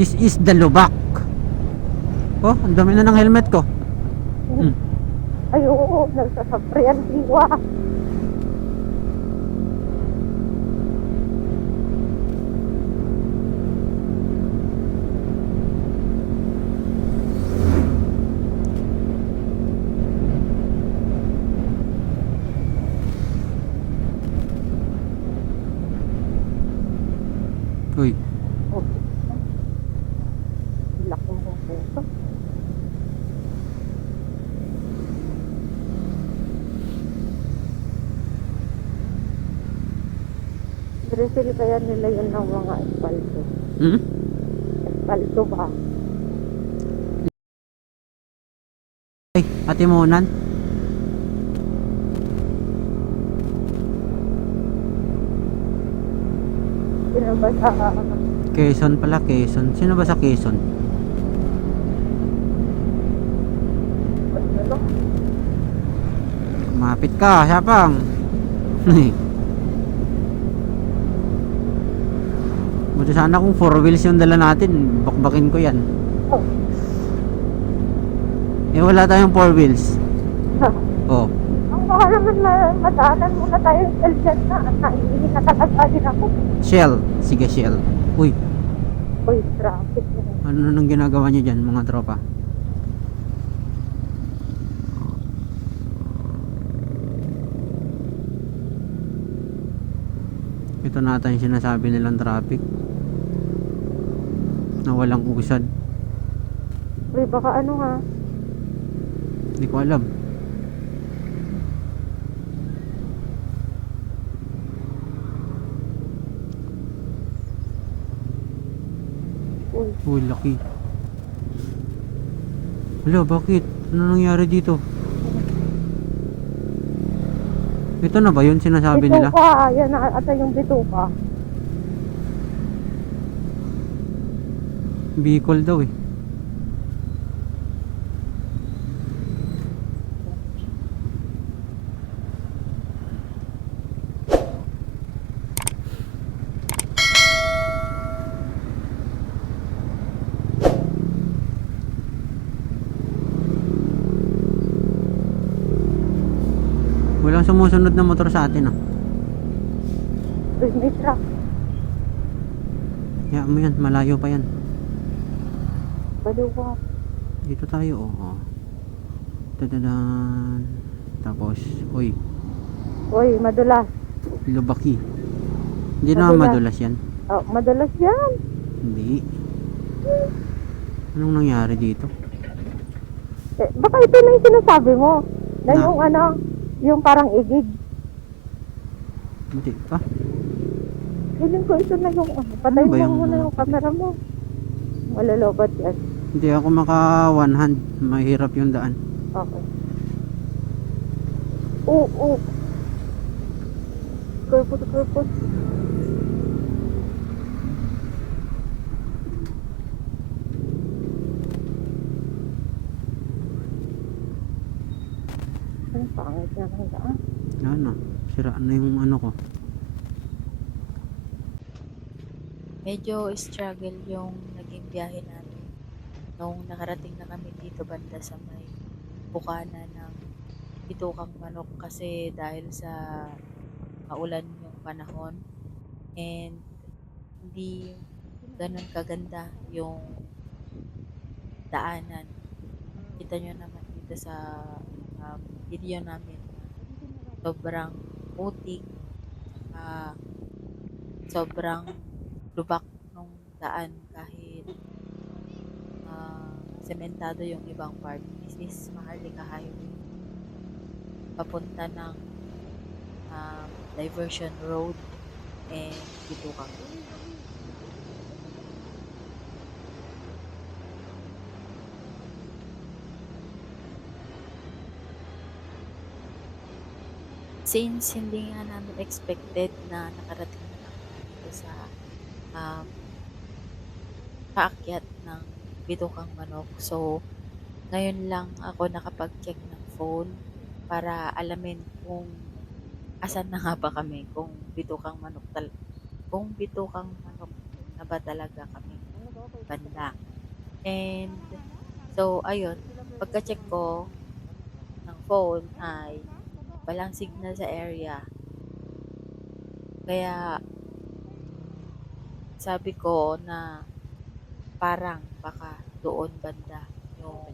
This is the Lubak. Oh, ang dami na ng helmet ko. Ay, oo, nagsasapre ang diwa. Uy, Oh, laki mo ito. Refill kaya nila yun ng mga espalto. Espalto ba? Ay, Atimunan. Sino ba sa... Quezon pala, Quezon. Sino ba sa Quezon? Ano? Kumapit ka, Sapang. Buti sana kung 4 wheels yung dala natin, bakbakin ko yan. Oh. Eh wala tayong 4 wheels. Oh, Ang baka naman madaanan muna tayo sa dyan na. Naiingin na talaga din ako. Shell. Sige, Shell. Uy, Uy, traffic na. ano nang ginagawa niyo dyan, mga tropa? Ito nata yung sinasabi nilang traffic na walang usad. Uy, baka ano ha? Hindi ko alam. Uy, Uy, laki. Wala, bakit? Ano nangyari dito? Ito na ba yun sinasabi nila? bituka. Yan na ata yung bituka. Bicol daw eh. Walang sumusunod na motor sa atin ah. Uy, may truck. Kaya mo yan, malayo pa yan. Baluwa. Dito tayo oh. Tadadan. Tapos, uy, Uy, madulas. Lubaki. Hindi naman madulas yan. Oh, madulas yan. Hindi. Anong nangyari dito? Eh, baka ito na yung sinasabi mo. Na Na? yung ano, yung parang igig. Hindi pa. Feeling ko ito na yung ano. Patayin ba mo yung- muna yung camera mo. Malalobat yan. Hindi ako maka one hand. Mahirap yung daan. Okay. Oo. Kurpot. Ang pangit na ng daan. Ano? Sira na yung ano ko. Medyo struggle yung naging biyahe namin nung nakarating na kami dito banda sa may bukana ng Bitukang Manok kasi dahil sa maulan yung panahon and hindi ganun kaganda yung daanan. Kita nyo naman dito sa video namin na sobrang putik, sobrang lubak nung daan kahit sementado yung ibang part. This is Maharlika Highway papunta ng Diversion Road and Bitukang. Since hindi nga namin expected na nakarating na lang kami dito sa um, paakyat ng Bitukang Manok. So, ngayon lang ako nakapag-check ng phone para alamin kung asan na nga ba kami, kung Bitukang Manok na ba talaga kami. banda. And so ayun, pagka-check ko ng phone ay walang signal sa area. Kaya sabi ko na parang baka doon banda yung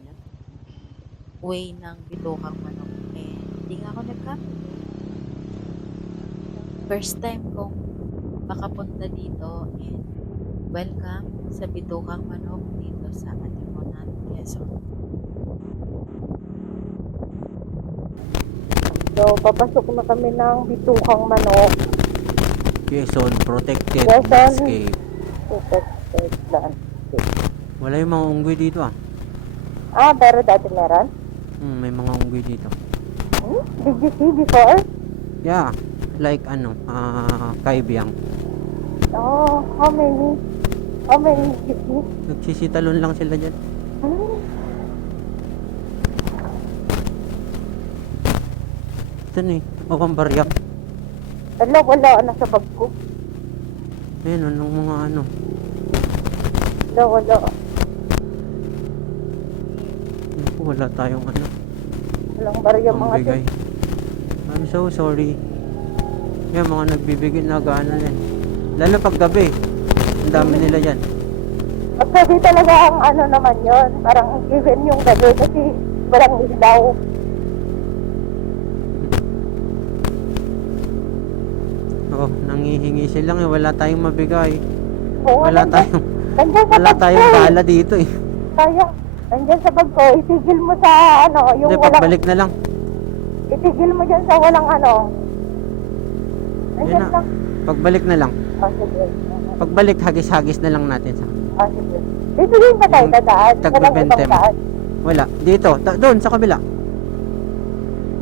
way ng Bitokang Manok. Eh, hindi nga ako nagkamali. First time kong makapunta dito and welcome sa Bitokang Manok dito sa Atimunan, Quezon. So, papasok na kami ng Bitokang Manok. Quezon Protected Quezon. Landscape. Protected landscape. Wala yung mga unggoy dito ah. Ah, pero dati meron? May mga unggoy dito. Did you see before? Yeah, like kaibyang. Oh, how many? How many did you see? Nagsisitalon lang sila dyan. Hmm? Ito na eh, mukhang baryak. Wala, nasa bag ko. Ayun, anong mga ano. Wala. Naku, wala tayong ano. Walang barya mga Magbigay. I'm so sorry. Yan, mga nagbibigay na gaano yan. Lalo pag gabi. Ang dami nila yan. Pagkabi talaga ang ano naman yon, parang given yung gabi kasi walang ilaw. Oo, nangihingi silang eh. Wala tayong mabigay. Oo, Wala nandyan- tayong, nandyan sa wala bag tayong ko eh. bala dito eh. Kaya, nandyan sa bag ko, itigil mo sa ano, yung Hindi, walang, pagbalik na lang. itigil mo dyan sa walang ano. Nandyan Yan na. lang. Pagbalik na lang. Oh, sige. Pagbalik, hagis-hagis na lang natin sa. Oh, sige. Dito din ba tayo Yung dadaan? Walang tagbe-20 ibang mo. daan. Wala. Dito. Doon, sa kabila.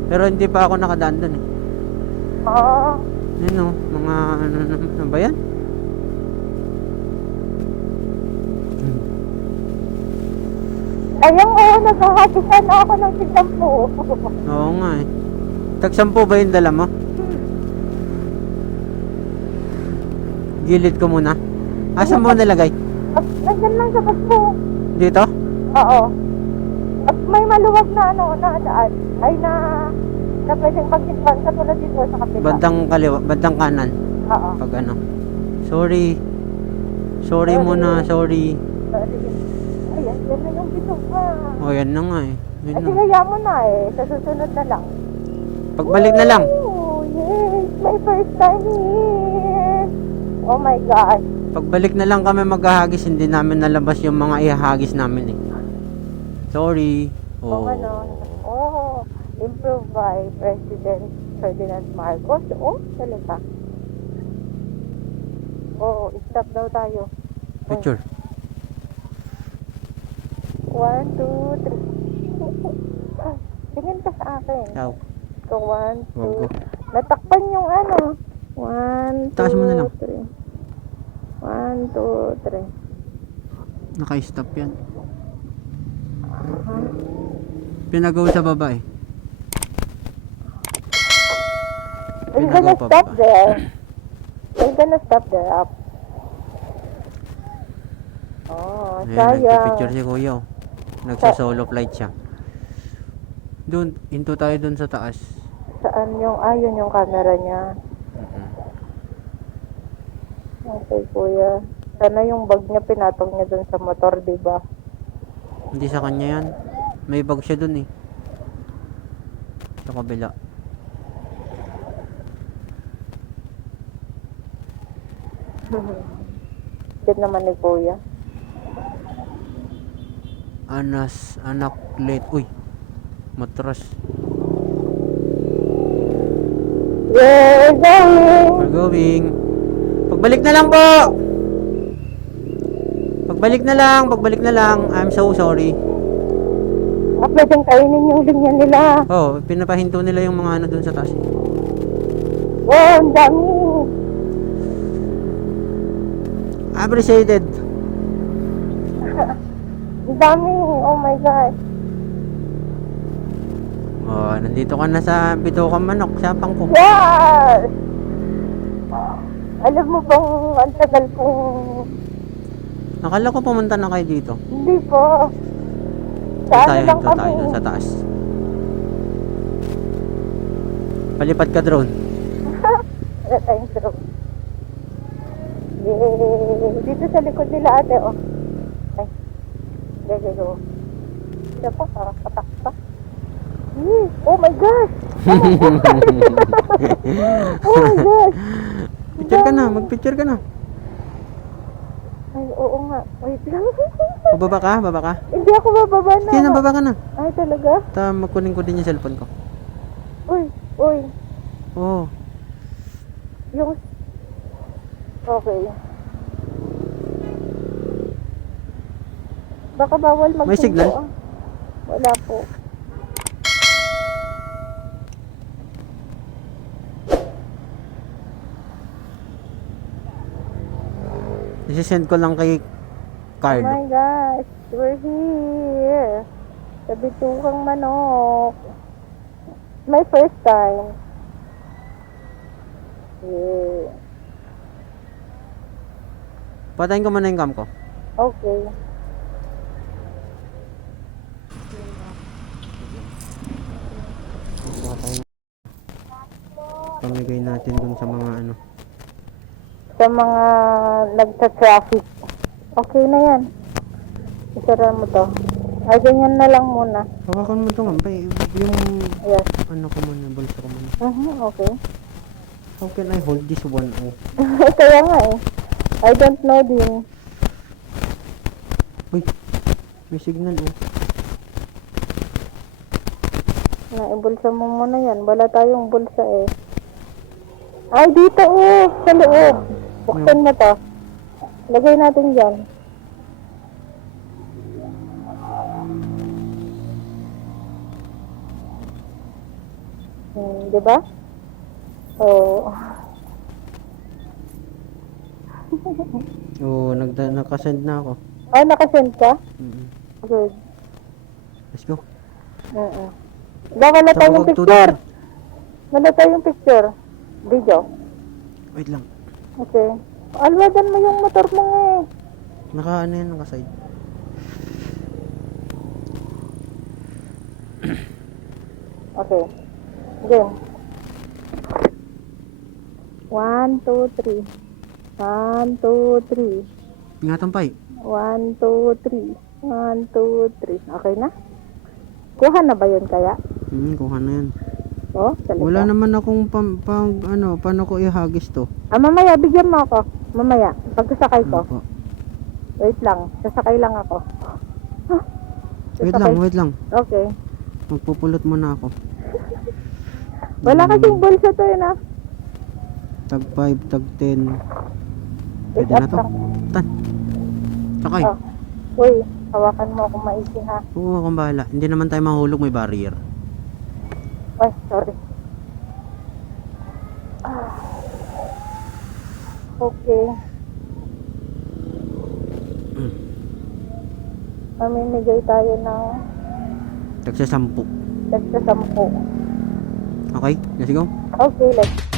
Pero hindi pa ako nakadaan doon eh. Oo. Ano, mga ano ba yan? Ayun, oo, naghahagisan na ako ng sigdampu. Oo nga eh. Tag-10 ba yung dala mo? Gilid ko muna. Asa mo nalagay? Nandyan lang sa bag ko. Dito? Oo. At may maluwag na ano, na daan. Ay na pwedeng pagsikpan katulad dito sa kapila. Bandang kaliwa, bandang kanan. Oo. Pag ano. Sorry. Sorry muna, sorry. Ayan, yan na yung bito ka. Oh, yan na nga eh. Yan Kasi na. kaya mo na eh. Sa susunod na lang. Pagbalik na lang. Oh, yes. My first time here. Oh my God. Pagbalik na lang kami maghahagis, hindi namin nalabas yung mga ihahagis namin eh. Sorry. Oh, ano. Oh, improved by President Ferdinand Marcos. Oh, talaga. Oh, stop daw tayo. Picture. 1, 2, 3. Tingin ka sa akin. Ciao. So, 1, Wag ko. 2. Natakpan yung ano. 1, 2, Taas mo na lang. 3. 1, 2, 3. Naka-stop yan. Pinagaw sa baba eh. We're gonna Pinagaw pa stop ba? there. We're gonna stop there up. Oh, Ayan, sayang. nagpipicture si Kuya oh. Nagsa-solo flight siya. Doon, into tayo doon sa taas. Saan yung, ayun yung camera niya. Mm-mm. Okay, kuya. Sana yung bag niya pinatong niya dun sa motor, di ba? Hindi sa kanya yan. May bag siya doon eh. Sa kabila. Din naman ni kuya. Anak late. Uy. Matras. We're going! We're going. Pagbalik na lang po. Pagbalik na lang. I'm so sorry. Ah, pwedeng kainin yung linya nila. Oh, pinapahinto nila yung mga ano doon sa taas. Oh, ang dami. Appreciated. Ang dami. Oh my God. Oh, nandito ka na sa Bitokang Manok, sapang ko. Yes! Alam mo bang ang tagal kong Akala ko pumunta na kayo dito. Hindi po. Sa ano lang Ito kami. tayo dun sa taas. Palipad ka drone. Wala tayong drone. Yay! Dito sa likod nila ate, oh. Ay. Go. Siya pa, parang patakpak. Oh my gosh! Oh my gosh! Picture ka na, magpicture ka na. Ay, oo nga. Wait lang. O baba ka, baba ka. Hindi ako bababa na. Sige na, baba ka na. Ay, talaga? Makunin ko din yung cellphone ko. Uy. Oo. Yung... Okay. Baka bawal magpinto. May signal? Ah. Wala po. Isisend ko lang kay Oh card. my gosh. We're here. Sa Bitukang Manok. My first time. Yeah. Patayin ko muna yung cam ko. Okay. Patayin. Pamigay natin dun sa mga ano. Sa mga nagsa-traffic. Okay na yan. Isara mo to. Ay, ganyan na lang muna. Hawakan mo itong ampay. Yung Yes. ano ko muna, bulsa ko muna. Okay. How can I hold this one? Oh. Kaya nga eh. I don't know din. Uy, may signal oh. Naibulsa mo muna yan. Wala tayong bulsa eh. Ay, dito eh. Sa loob. Buksan mo to. Lagay natin dyan. Di ba? Oh. Oo, nakasend na ako. Ay, nakasend ka? Mm-mm. Good. Let's go. Wala tayong Tawag to picture. doon. Wala tayong picture. Video. Wait lang. Okay. Alwadan mo yung motor mo nga eh. Naka ano yan, naka-side. Okay. Game. 1, 2, 3. 1, 2, 3. Ingatan pa eh. 1, 2, 3. 1, 2, 3. Okay na? Kuha na ba yun kaya? Kuha na yan. Oh, talaga. Wala naman akong paano ko ihagis to. Mamaya, bigyan mo ako. Mamaya, pagkasakay ko. Opo. Wait lang, sasakay lang ako. Wait lang. Okay. Magpupulot muna ako. Wala kasing bulsa to yun ah. Tag 5, tag 10. Pwede Wait na up to. lang. Tan. Sakay. Oh. Uy, hawakan mo ako maigi ha. Oo, akong bahala. Hindi naman tayo mahulog, may barrier. Ay, sorry. Okay. Mamimigay tayo ng Tagsa 10. tagsa 10. Okay, let's go. Okay, let's